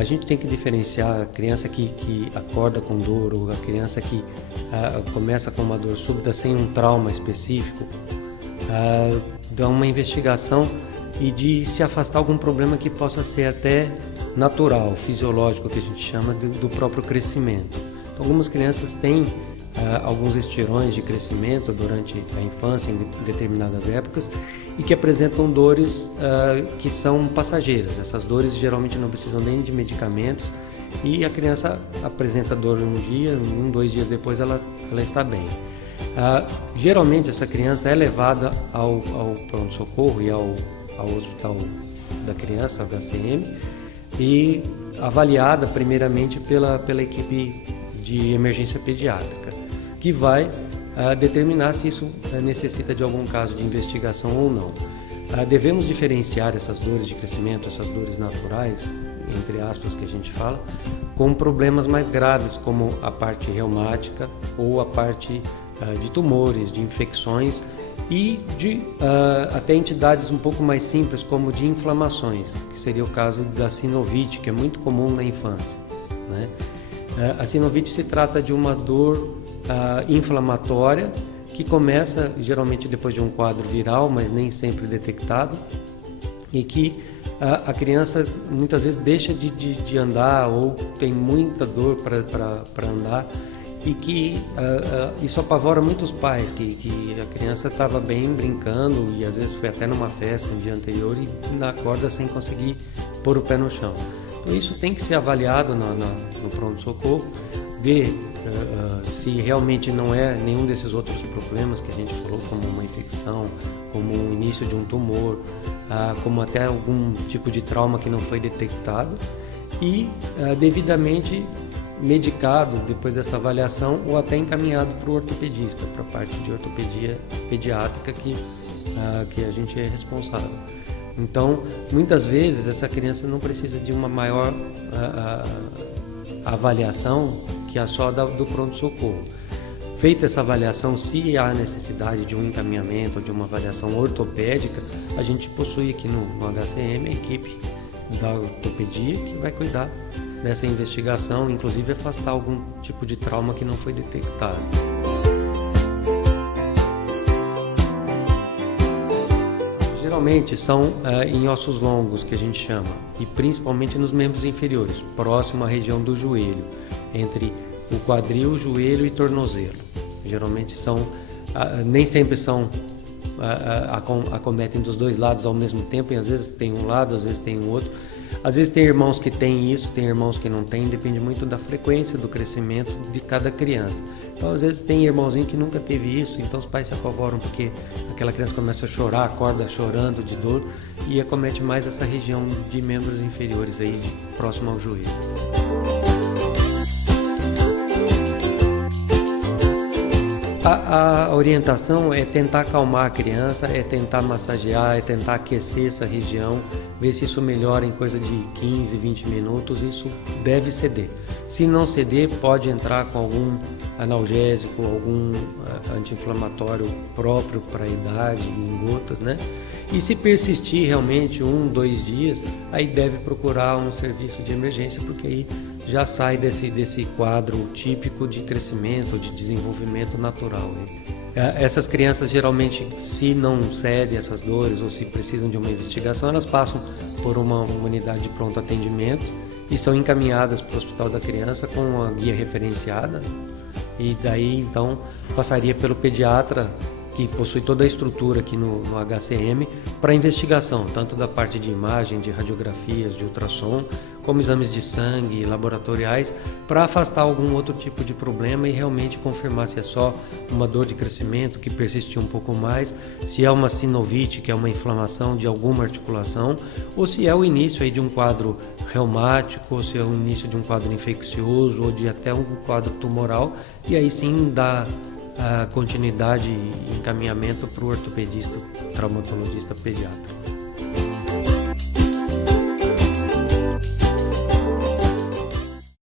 a gente tem que diferenciar a criança que acorda com dor ou a criança que começa com uma dor súbita sem um trauma específico, dá uma investigação e de se afastar algum problema que possa ser até natural, fisiológico, que a gente chama do próprio crescimento. Então, algumas crianças têm alguns estirões de crescimento durante a infância, em determinadas épocas, e que apresentam dores que são passageiras. Essas dores geralmente não precisam nem de medicamentos e a criança apresenta dor um dia, 2 dias depois ela está bem. Geralmente essa criança é levada ao pronto-socorro e ao hospital da criança, HCM, e avaliada primeiramente pela equipe de emergência pediátrica, que vai determinar se isso necessita de algum caso de investigação ou não. Devemos diferenciar essas dores de crescimento, essas dores naturais, entre aspas, que a gente fala, com problemas mais graves, como a parte reumática ou a parte de tumores, de infecções e de até entidades um pouco mais simples, como de inflamações, que seria o caso da sinovite, que é muito comum na infância, né? A sinovite se trata de uma dor inflamatória que começa geralmente depois de um quadro viral, mas nem sempre detectado, e que a criança muitas vezes deixa de andar ou tem muita dor para andar, e que isso apavora muitos pais, que a criança estava bem brincando e às vezes foi até numa festa no dia anterior e acorda sem conseguir pôr o pé no chão. Então isso tem que ser avaliado no pronto-socorro, ver se realmente não é nenhum desses outros problemas que a gente falou, como uma infecção, como o início de um tumor, como até algum tipo de trauma que não foi detectado, e devidamente medicado depois dessa avaliação ou até encaminhado para o ortopedista, para a parte de ortopedia pediátrica que a gente é responsável. Então, muitas vezes essa criança não precisa de uma maior avaliação que a só do pronto-socorro. Feita essa avaliação, se há necessidade de um encaminhamento ou de uma avaliação ortopédica, a gente possui aqui no HCM a equipe da ortopedia que vai cuidar dessa investigação, inclusive afastar algum tipo de trauma que não foi detectado. Geralmente são em ossos longos, que a gente chama, e principalmente nos membros inferiores, próximo à região do joelho, entre o quadril, joelho e tornozelo. Geralmente nem sempre acometem dos dois lados ao mesmo tempo, e às vezes tem um lado, às vezes tem o outro. Às vezes tem irmãos que têm isso, tem irmãos que não têm, depende muito da frequência do crescimento de cada criança. Então, às vezes tem irmãozinho que nunca teve isso, então os pais se apavoram porque aquela criança começa a chorar, acorda chorando de dor e acomete mais essa região de membros inferiores, aí, próximo ao joelho. A orientação é tentar acalmar a criança, é tentar massagear, é tentar aquecer essa região, ver se isso melhora em coisa de 15, 20 minutos, isso deve ceder. Se não ceder, pode entrar com algum analgésico, algum anti-inflamatório próprio para a idade, em gotas, né? E se persistir realmente 1, 2 dias, aí deve procurar um serviço de emergência, porque aí já sai desse quadro típico de crescimento, de desenvolvimento natural. Essas crianças geralmente, se não cedem essas dores ou se precisam de uma investigação, elas passam por uma unidade de pronto atendimento e são encaminhadas para o hospital da criança com uma guia referenciada, e daí então passaria pelo pediatra, que possui toda a estrutura aqui no HCM para investigação, tanto da parte de imagem, de radiografias, de ultrassom, como exames de sangue, laboratoriais, para afastar algum outro tipo de problema e realmente confirmar se é só uma dor de crescimento que persistiu um pouco mais, se é uma sinovite, que é uma inflamação de alguma articulação, ou se é o início aí de um quadro reumático, ou se é o início de um quadro infeccioso, ou de até um quadro tumoral, e aí sim dá a continuidade e encaminhamento para o ortopedista, traumatologista pediatra.